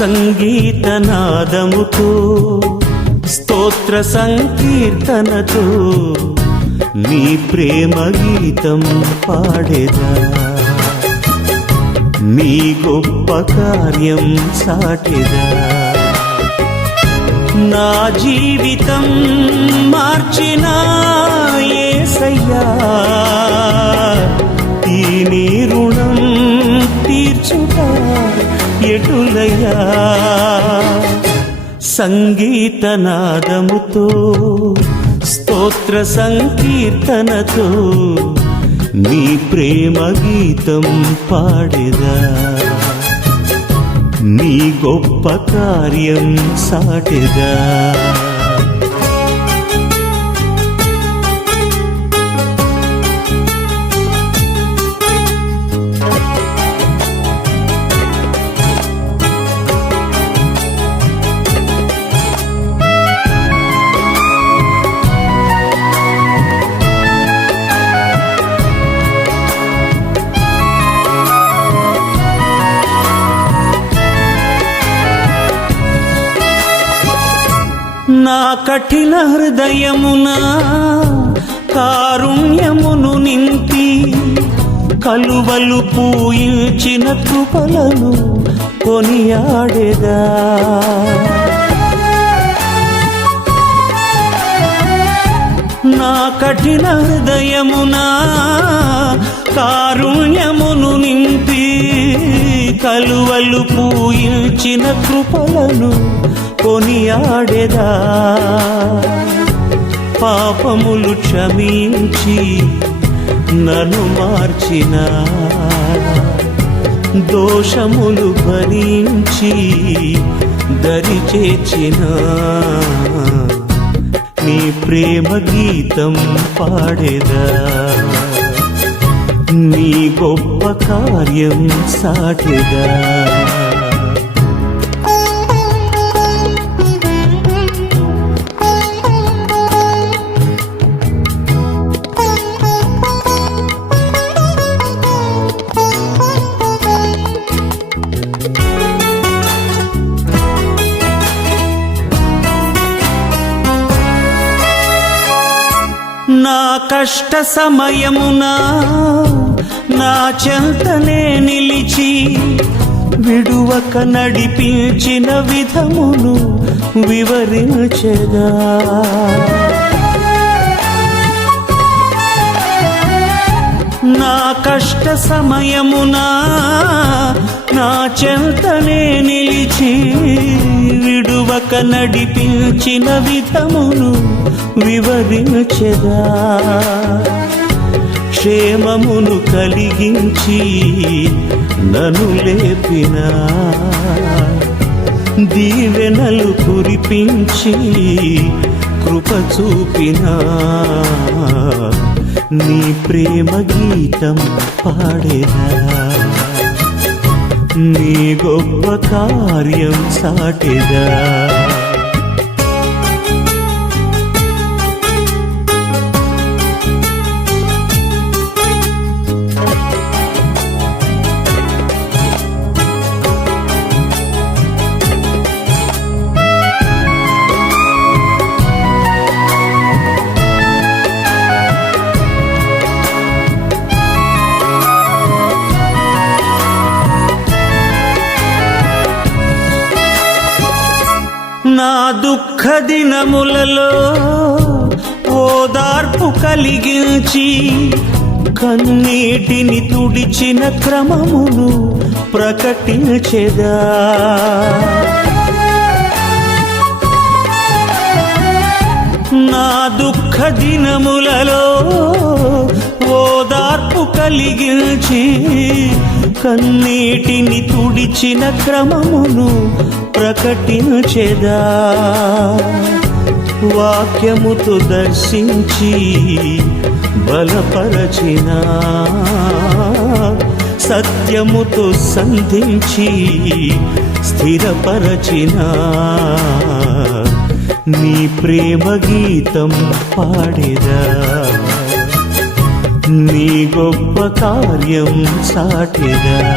సంగీతనాదముతో స్తోత్ర సంకీర్తనతో నీ ప్రేమ గీతం పాడేదా. నీ గొప్ప కార్యం సాటెదా. నా జీవితం మార్చినా ఏసయ్యా. ఎటులయ్యా సంగీతనాదముతో స్తోత్ర సంకీర్తనతో నీ ప్రేమ గీతం పాడేదా. నీ గొప్ప కార్యం సాటెదా. నా కఠిన హృదయమున కారుణ్యమును నింపి కలువలు పూయించిన కృపలను కొనియాడేదా. నా కఠిన హృదయమున కారుణ్యమును నింపి కలువలు పూయించిన కృపలను కొనియాడేదా పాపములు క్షమించి నన్ను మార్చిన? దోషములు భరించి దరి చేర్చిన నీ ప్రేమ గీతం పాడేదా? నీ గొప్ప కార్యం సాటెదా కష్ట సమయమున నా చెంతనే నిలిచి విడువక నడిపించిన విధమును వివరించగా. నా కష్ట సమయమున నా చెంతనే నిలిచి విడువక నడిపించిన విధమును వివరించదా. క్షేమమును కలిగించి నను లేపిన దీవెనలు కురిపించి కృప చూపిన నీ ప్రేమ గీతం పాడేదా నీ గొప్ప కార్యం సాటెదా? నా దుఃఖ దినములలో ఓదార్పు కలిగించి కన్నీటిని తుడిచిన క్రమమును ప్రకటించెదా. నా దుఃఖ దినములలో ఓదార్పు కలిగించి కన్నీటిని తుడిచిన క్రమమును ప్రకటించెదా వాక్యముతో దర్శించి బలపరచిన. సత్యముతో సంధించి స్థిరపరచిన. నీ ప్రేమ గీతం పాడేదా. నీ గొప్ప కార్యం సాటిదా.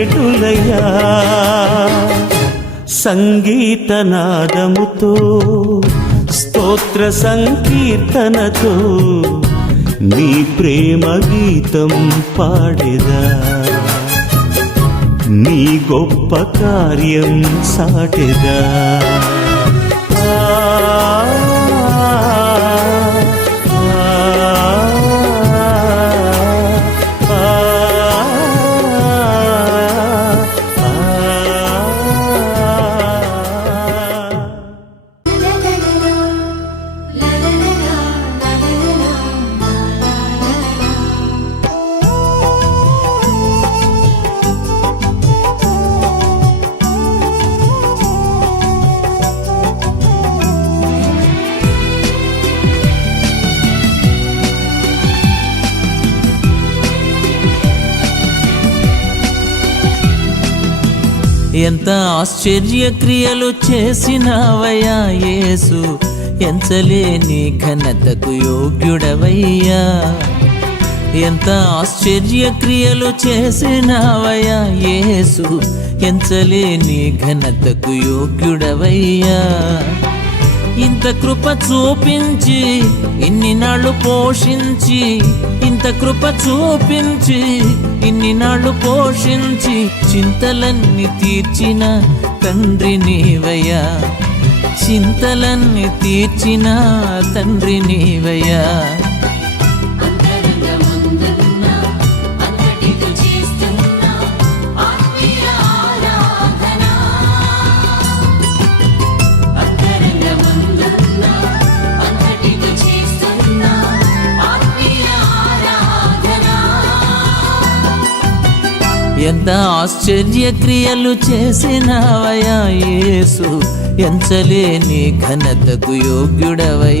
ఎటులయ్యా సంగీతనాదముతో స్తోత్ర సంకీర్తనతో నీ ప్రేమ గీతం పాడేదా. నీ గొప్ప కార్యం సాటెదా. ఎంత ఆశ్చర్య క్రియలు యేసు? ఎంచలేని ఘనతకు యోగ్యుడవయ్యా. ఎంత ఆశ్చర్య క్రియలు యేసు? ఎంచలేని ఘనతకు యోగ్యుడవయ్యా. ఇంత కృప చూపించి ఇన్ని నాళ్ళు పోషించి ఇంత కృప చూపించి ఇన్ని నాళ్ళు పోషించి చింతలన్నీ తీర్చిన తండ్రి నీవయ్యా. చింతలన్నీ తీర్చిన తండ్రి నీవయ్యా. ఎంత ఆశ్చర్య క్రియలు చేసినవయ్యా యేసు? ఎంచలేని ఘనతకు యోగ్యుడవయ్యా.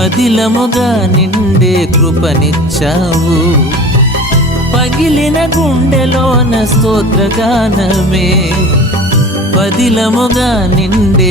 పదిలముగా నిండే కృపనిచ్చావు. పగిలిన గుండెలోన స్తోత్రగానమే. పదిలముగా నిండే